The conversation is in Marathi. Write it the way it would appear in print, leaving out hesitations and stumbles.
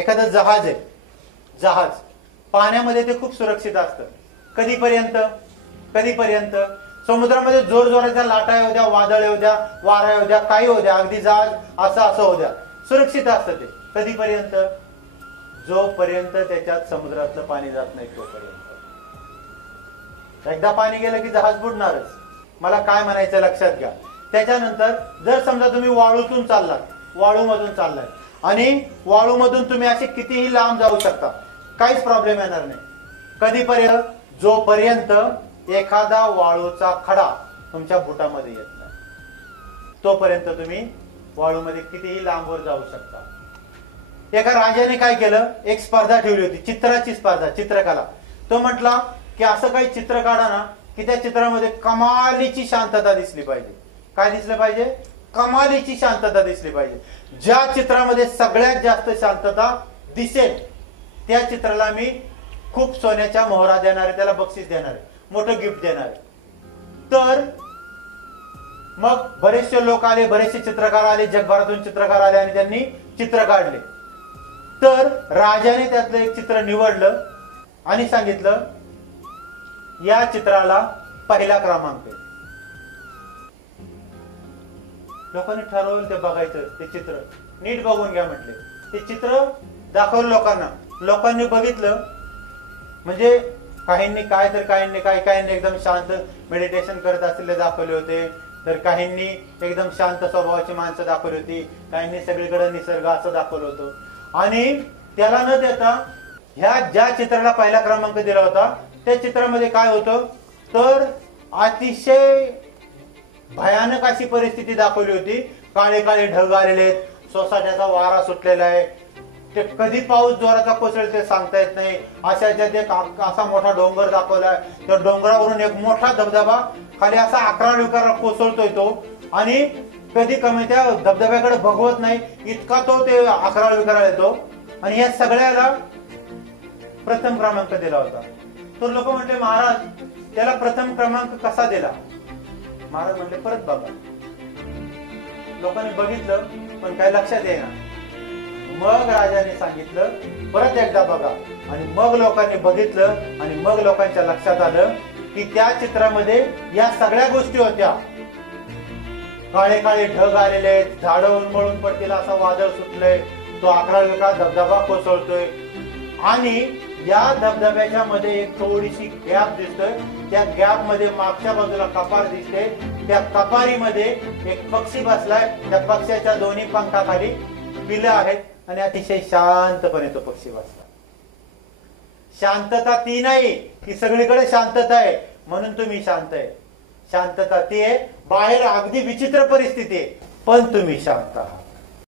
एखादं जहाज आहे, जहाज पाण्यामध्ये ते खूप सुरक्षित असतं. कधीपर्यंत? कधीपर्यंत? समुद्रामध्ये जोर जोराच्या लाटा येऊ द्या, वादळ येऊ द्या, वारा येऊ द्या, काही होऊ द्या, अगदी जहाज असं होऊ द्या, सुरक्षित असतं ते. कधीपर्यंत? जोपर्यंत त्याच्यात समुद्रातलं पाणी जात नाही तोपर्यंत. एकदा पाणी गेलं की जहाज बुडणारच. मला काय म्हणायचं लक्षात घ्या. त्याच्यानंतर जर समजा तुम्ही वाळूतून चाललात, वाळूमधून चाललाय आणि वाळूमधून तुम्ही असे कितीही लांब जाऊ शकता, काहीच प्रॉब्लेम येणार नाही. कधीपर्यंत? जोपर्यंत एखादा वाळूचा खडा तुमच्या बुटामध्ये येत नाही तोपर्यंत तुम्ही वाळूमध्ये कितीही लांबवर जाऊ शकता. एका राजाने काय केलं, एक स्पर्धा ठेवली होती, चित्राची स्पर्धा, चित्रकला. तो म्हटला की असं काही चित्र काढा ना की त्या चित्रामध्ये कमालीची शांतता दिसली पाहिजे. काय दिसलं पाहिजे? कमालीची शांतता दिसली पाहिजे. ज्या चित्रामध्ये सगळ्यात जास्त शांतता दिसेल त्या चित्राला मी खूप सोन्याच्या मोहरा देणार आहे, त्याला बक्षीस देणार आहे, मोठं गिफ्ट देणार आहे. तर मग बरेचसे लोक आले, बरेचसे चित्रकार आले, जगभरातून चित्रकार आले आणि त्यांनी चित्र काढले. तर राजाने त्यातलं एक चित्र निवडलं आणि सांगितलं या चित्राला पहिला क्रमांक आहे. लोकांनी ठरवलं ते बघायचं, ते चित्र नीट बघून घ्या म्हटले. ते चित्र दाखवलं लोकांना, लोकांनी बघितलं. म्हणजे काहींनी काय, तर काहींनी काय, काहींनी एकदम शांत मेडिटेशन करत असलेले दाखवले होते, तर काहींनी एकदम शांत स्वभावाची माणसं दाखवली होती, काहींनी सगळीकडे निसर्ग असं दाखवलं होतं. आणि त्याला न देता ह्या ज्या चित्राला पहिला क्रमांक दिला होता त्या चित्रामध्ये काय होतं, तर अतिशय भयानक अशी परिस्थिती दाखवली होती. काळे काळे ढग आलेले आहेत, सोसाट्याचा वारा सुटलेला आहे, ते कधी पाऊस जोराचा कोसळेल ते सांगता येत नाही. अशा याच्यात एक असा मोठा डोंगर दाखवलाय, त्या डोंगरावरून एक मोठा धबधबा खाली असा अकरा विकारा कोसळतोय तो, आणि कधी कमी त्या धबधब्याकडे बघवत नाही इतका तो ते अकरा विकारा येतो. आणि या सगळ्याला प्रथम क्रमांक दिला होता. तो लोक म्हटले महाराज त्याला प्रथम क्रमांक कसा दिला? महाराज म्हटले परत बघा. लोकांनी बघितलं पण काही लक्षात येईना. मग राजाने सांगितलं परत एकदा बघा, आणि मग लोकांनी बघितलं आणि मग लोकांच्या लक्षात आलं की त्या चित्रामध्ये या सगळ्या गोष्टी होत्या. काळे काळे ढग आलेले आहेत, झाडं उन्मळून पडतील असं वादळ सुटलंय, तो 11 विका धबधबा कोसळतोय, आणि या धबधब्याच्या मध्ये एक थोडीशी गॅप दिसतोय. त्या गॅप मध्ये मागच्या बाजूला कपार दिसते, त्या कपारीमध्ये एक पक्षी बसलाय, त्या पक्ष्याच्या दोन्ही पंखाखाली पिलं आहेत आणि अतिशय शांतपणे तो पक्षी बसला. शांतता ती नाही की सगळीकडे शांतता आहे म्हणून तुम्ही शांत आहे. शांतता ती आहे बाहेर अगदी विचित्र परिस्थिती आहे पण तुम्ही शांत आहात.